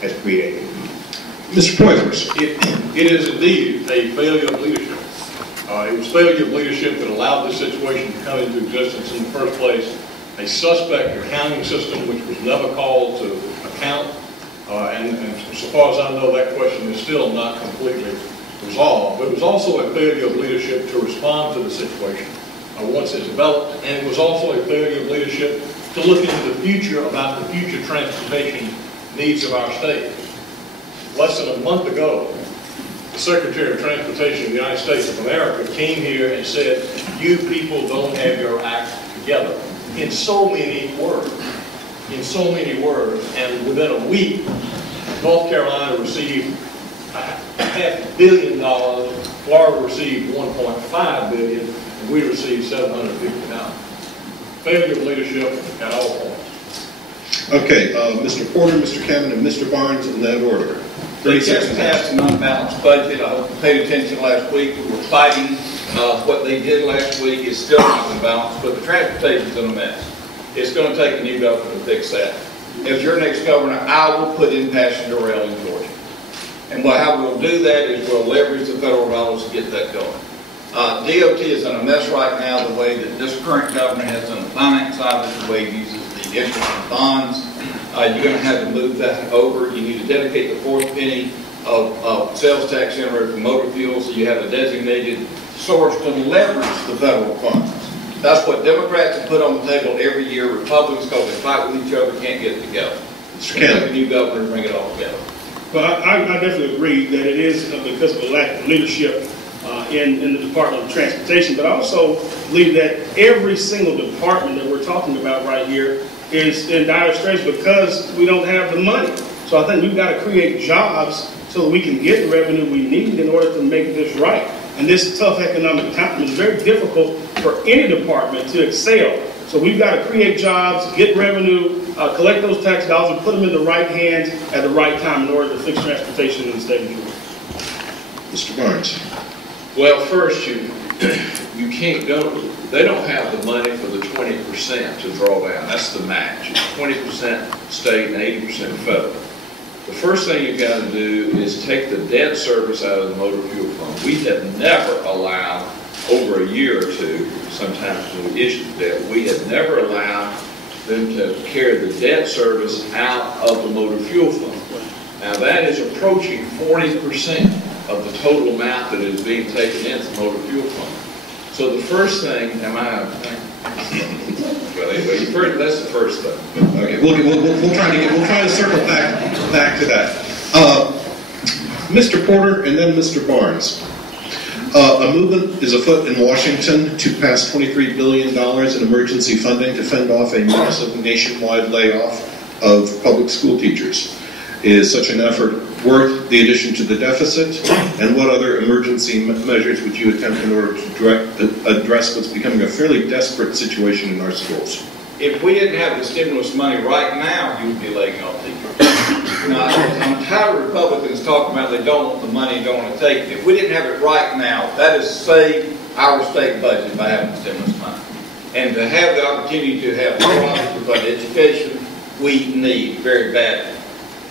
has created. Mr. Poythress. It is indeed a failure of leadership. It was failure of leadership that allowed this situation to come into existence in the first place. A suspect accounting system which was never called to account, and so far as I know, that question is still not completely resolved. But it was also a failure of leadership to respond to the situation once it developed, and it was also a failure of leadership to look into the future about the future transportation needs of our state. Less than a month ago, the Secretary of Transportation of the United States of America came here and said, "You people don't have your act together," in so many words. In so many words. And within a week, North Carolina received $500 million, Florida received $1.5 billion, and we received $750,000. Failure of leadership at all points. Okay, Mr. Porter, Mr. Cannon, and Mr. Barnes in that order. 30 They just seconds. passed an unbalanced budget. I hope you paid attention last week. We were fighting what they did last week is still not unbalanced, but the transportation's in a mess. It's going to take a new governor to fix that. As your next governor, I will put in passenger rail in Georgia. And how we'll do that is we'll leverage the federal dollars to get that going. DOT is in a mess right now, the way that this current governor has done the finance side of it, the way he uses the interest and bonds. You're going to have to move that over. You need to dedicate the fourth penny of sales tax generated from motor fuel, so you have a designated source to leverage the federal funds. That's what Democrats have put on the table every year. Republicans, because they fight with each other, can't get it together. Take a new governor and bring it all together. Well, I definitely agree that it is because of a lack of leadership in the Department of Transportation, but I also believe that every single department that we're talking about right here is in dire straits because we don't have the money. So I think we've got to create jobs so that we can get the revenue we need in order to make this right. And this tough economic time is very difficult for any department to excel. So we've got to create jobs, get revenue, collect those tax dollars, and put them in the right hands at the right time in order to fix transportation in the state of Georgia. Mr. Barnes. Well, first, you can't go, they don't have the money for the 20% to draw down. That's the match. It's 20% state and 80% federal. The first thing you've got to do is take the debt service out of the motor fuel fund. We have never allowed, over a year or two, sometimes when we issued debt, we have never allowed them to carry the debt service out of the motor fuel fund. Now that is approaching 40% of the total amount that is being taken into the motor fuel fund. So the first thing, well, anyway, that's the first thing. Okay, we'll try to circle back to that. Mr. Porter and then Mr. Barnes. A movement is afoot in Washington to pass $23 billion in emergency funding to fend off a massive nationwide layoff of public school teachers. Is such an effort worth the addition to the deficit? And what other emergency measures would you attempt in order to address what's becoming a fairly desperate situation in our schools? If we didn't have the stimulus money right now, you would be laying off teachers. Now, I'm tired of Republicans talking about they don't want the money, don't want to take it. If we didn't have it right now, that is save our state budget by having the stimulus money. And to have the opportunity to have more fund education, we need very badly.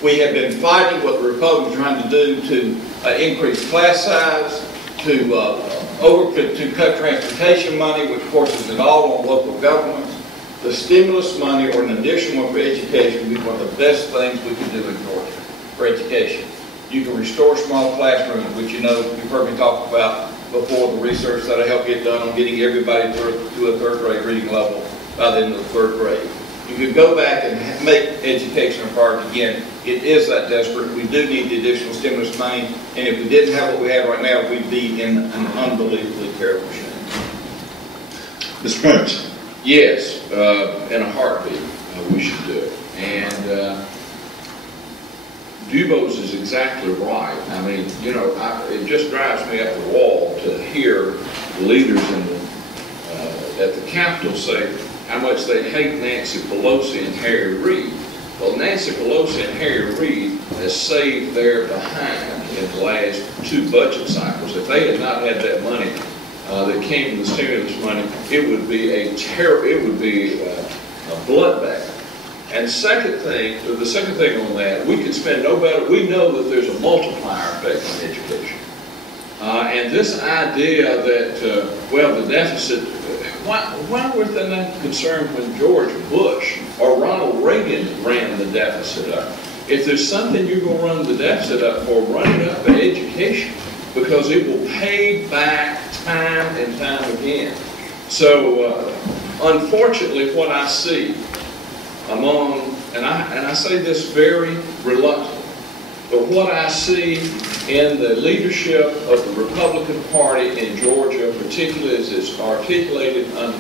We have been fighting what the Republicans are trying to do to increase class size, to cut transportation money, which of course is it all on local governments. The stimulus money or an additional one for education would be one of the best things we could do in Georgia for education. You can restore small classrooms, which you've heard me talk about before, the research that I helped get done on getting everybody to a third grade reading level by the end of the third grade. You could go back and make education a priority again. It is that desperate. We do need the additional stimulus money, and if we didn't have what we have right now, we'd be in an unbelievably terrible shape. Mr. Barnes. Yes, in a heartbeat, we should do it. And Dubose is exactly right. I mean, it just drives me up the wall to hear leaders at the Capitol say how much they hate Nancy Pelosi and Harry Reid. Well, Nancy Pelosi and Harry Reid has saved their behind in the last 2 budget cycles. If they had not had that money that came from the stimulus money, it would be a bloodbath. And the second thing on that, we can spend no better, we know that there's a multiplier effect on education. And this idea that, well, the deficit, why were they not concerned when George Bush or Ronald Reagan ran the deficit up? If there's something you're going to run the deficit up for, run it up for education, because it will pay back time and time again. So, unfortunately, what I see among, and I say this very reluctantly, but what I see in the leadership of the Republican Party in Georgia, particularly as it's articulated under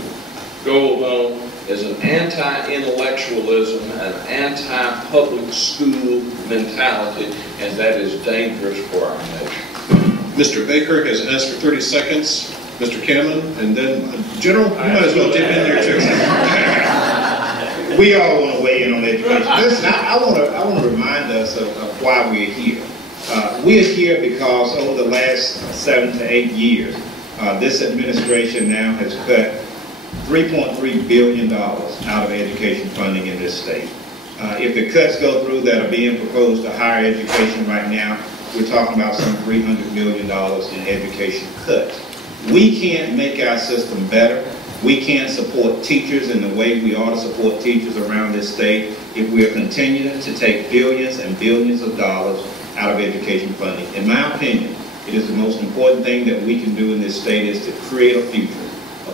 Goldone, is an anti-intellectualism, an anti-public school mentality, and that is dangerous for our nation. Mr. Baker has asked for 30 seconds. Mr. Cameron, and then General, you might as well dip in there too. We all want to weigh in on education. Listen, I want to remind us of why we're here. We are here because over the last 7 to 8 years, this administration now has cut $3.3 billion out of education funding in this state. If the cuts go through that are being proposed to higher education right now, we're talking about some $300 million in education cuts. We can't make our system better. We can't support teachers in the way we ought to support teachers around this state if we're continuing to take billions and billions of dollars out of education funding. In my opinion, it is the most important thing that we can do in this state is to create a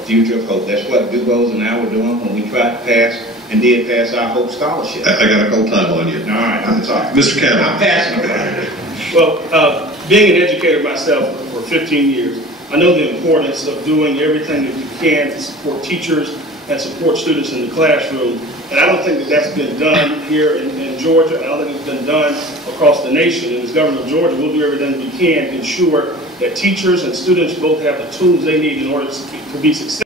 future of hope. That's what DuBose and I were doing when we tried to pass and did pass our Hope Scholarship. I got a cold time on you. All right, I'm sorry. Mr. Cameron. I'm passionate about it. Well, being an educator myself for 15 years, I know the importance of doing everything that you can to support teachers and support students in the classroom. And I don't think that that's been done here in Georgia. I don't think it's been done across the nation. And as governor of Georgia, we'll do everything we can to ensure that teachers and students both have the tools they need in order to be successful.